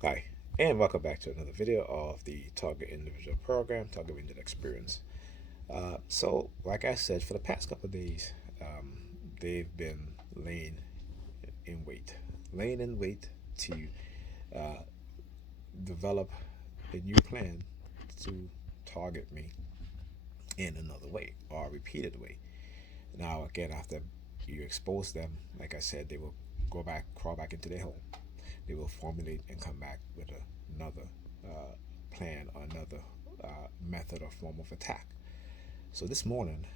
Hi, and welcome back to another video of the Target Individual Program, Target Individual Experience. Like I said, for the past couple of days, they've been laying in wait, laying in wait to uh, develop a new plan to target me in another way or a repeated way. Now, again, after you expose them, like I said, they will go back, crawl back into their hole. They will formulate and come back with another plan or another method or form of attack. So this morning,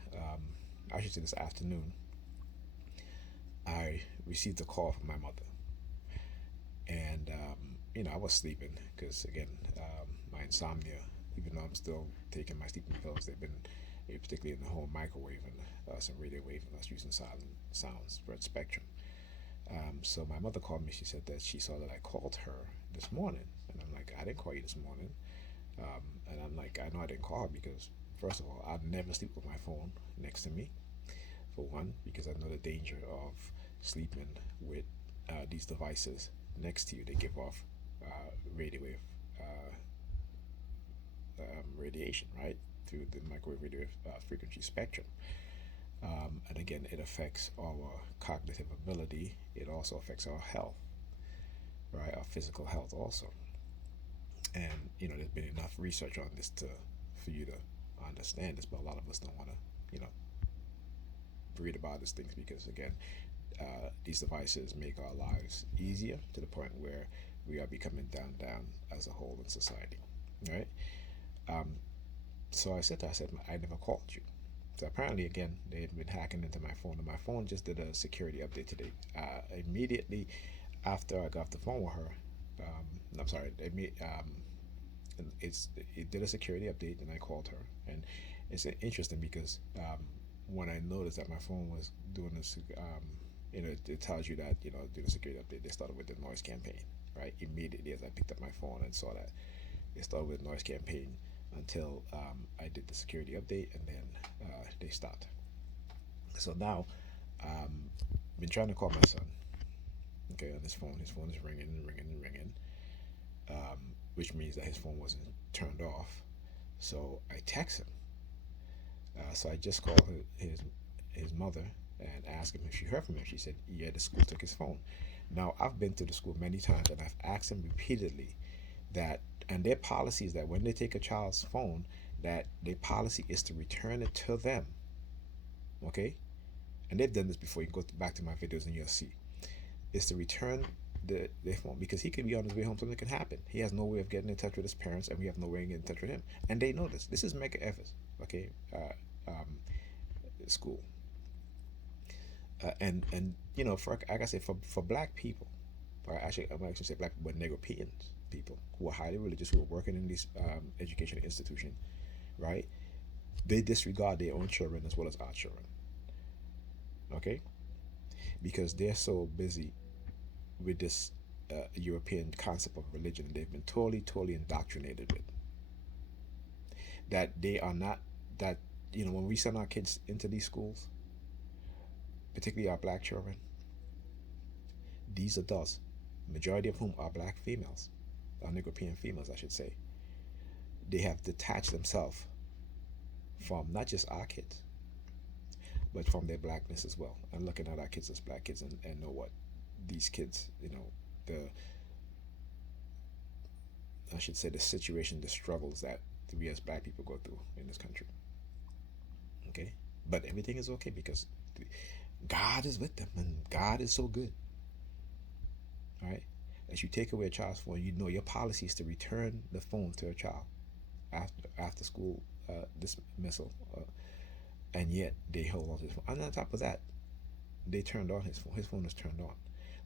I should say this afternoon, I received a call from my mother, and I was sleeping because again, my insomnia. Even though I'm still taking my sleeping pills, they've been particularly in the whole microwave and some radio wave, and that's using silent sounds, spread spectrum. So my mother called me. She said that she saw that I called her this morning, and I'm like, I didn't call you this morning. And I'm like, I know I didn't call her because, first of all, I'd never sleep with my phone next to me. For one, because I know the danger of sleeping with these devices next to you. They give off radio wave radiation, right, through the microwave radio frequency spectrum. And again, it affects our cognitive ability. It also affects our health, right, our physical health also. And there's been enough research on this to for you to understand this, but a lot of us don't want to, read about these things because again, these devices make our lives easier to the point where we are becoming down as a whole in society, right? Um, so I said, I never called you. So apparently, again, they had been hacking into my phone, and my phone just did a security update today. Immediately after I got off the phone with her, I'm sorry, it did a security update, and I called her, and it's interesting because when I noticed that my phone was doing this, it tells you that doing a security update, they started with the noise campaign, right? Immediately as I picked up my phone and saw that they started with noise campaign until I did the security update, and then they stopped. So now, been trying to call my son. Okay, on his phone. His phone is ringing and ringing and ringing, which means that his phone wasn't turned off. So I text him. So I just called his mother and asked him if she heard from him. She said, "Yeah, the school took his phone." Now I've been to the school many times, and I've asked them repeatedly that, and their policy is that when they take a child's phone, that their policy is to return it to them. Okay, and they've done this before. You can go back to my videos and you'll see. Is to return their phone because he could be on his way home. Something can happen. He has no way of getting in touch with his parents, and we have no way of getting in touch with him. And they know this. This is mega efforts. Okay, school. And for like I say, for black people, or actually I'm actually say black but Negropean people who are highly religious, who are working in these education institution, right? They disregard their own children as well as our children, okay? Because they're so busy with this European concept of religion, they've been totally indoctrinated with that. They are not that. When we send our kids into these schools, particularly our black children, these adults, majority of whom are black females, or European females, I should say, they have detached themselves from not just our kids, but from their blackness as well, and looking at our kids as black kids and know what these kids, the I should say the situation, the struggles that we as black people go through in this country. Okay, but everything is okay because God is with them, and God is so good. All right, as you take away a child's phone, your policy is to return the phone to a child after school dismissal, and yet they hold on to his phone. And on top of that, they turned on his phone. His phone was turned on.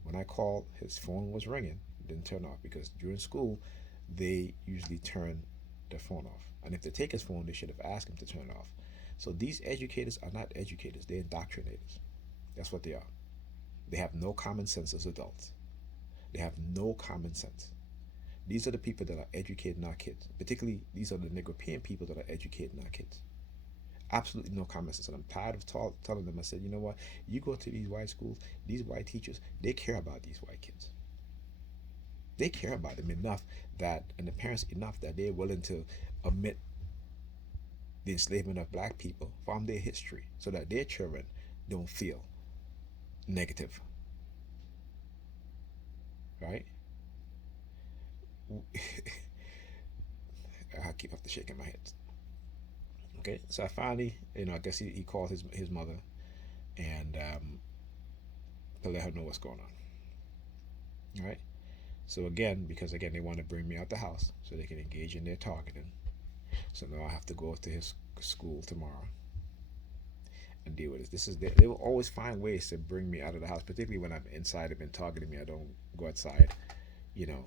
When I called, his phone was ringing. It didn't turn off because during school, they usually turn their phone off. And if they take his phone, they should have asked him to turn it off. So these educators are not educators; they're indoctrinators. That's what they are. They have no common sense as adults. They have no common sense. These are the people that are educating our kids. Particularly, these are the Negropean people that are educating our kids. Absolutely no common sense. And I'm tired of telling them, I said, you know what? You go to these white schools, these white teachers, they care about these white kids. They care about them enough that, and the parents enough that they're willing to omit the enslavement of black people from their history so that their children don't feel negative, right? I keep up the shaking my head. Okay, so I finally, I guess he called his mother and to let her know what's going on. All right. So again, because again they want to bring me out the house so they can engage in their targeting. So now I have to go to his school tomorrow and deal with this. They will always find ways to bring me out of the house, particularly when I'm inside. They've been targeting me. I don't go outside. You know,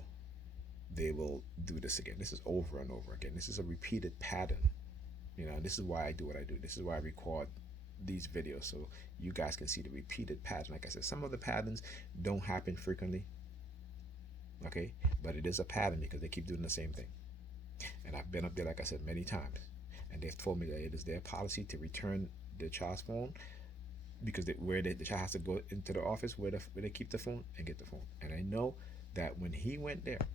they will do this again. This is over and over again. This is a repeated pattern. And this is why I do what I do. This is why I record these videos so you guys can see the repeated pattern. Like I said, some of the patterns don't happen frequently, okay, but it is a pattern because they keep doing the same thing. And I've been up there, like I said, many times, and they've told me that it is their policy to return the child's phone because the child has to go into the office where they keep the phone and get the phone. And I know that when he went there,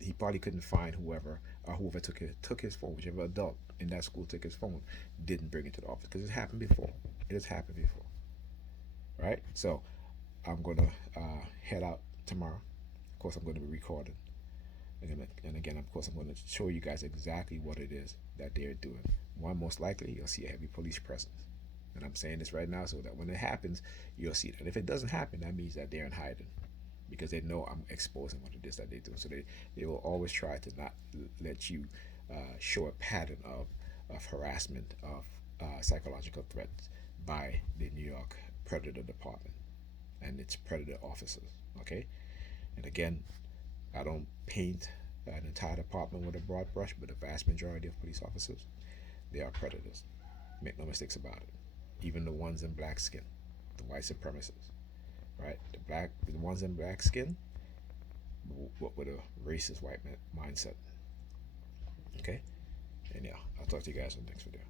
he probably couldn't find whoever took his phone, whichever adult in that school took his phone, didn't bring it to the office because it's happened before. It has happened before, right? So I'm gonna head out tomorrow. Of course, I'm going to be recording, and again, of course, I'm going to show you guys exactly what it is that they're doing. One, most likely, you'll see a heavy police presence, and I'm saying this right now so that when it happens, you'll see that. If it doesn't happen, that means that they're in hiding, because they know I'm exposing what it is that they do. So they will always try to not let you show a pattern of harassment, of psychological threats by the New York Predator Department and its predator officers. Okay, and again, I don't paint an entire department with a broad brush, but the vast majority of police officers, they are predators. Make no mistakes about it. Even the ones in black skin, the white supremacists, right? The ones in black skin, with a racist white mindset. Okay, and yeah, I'll talk to you guys in the next video.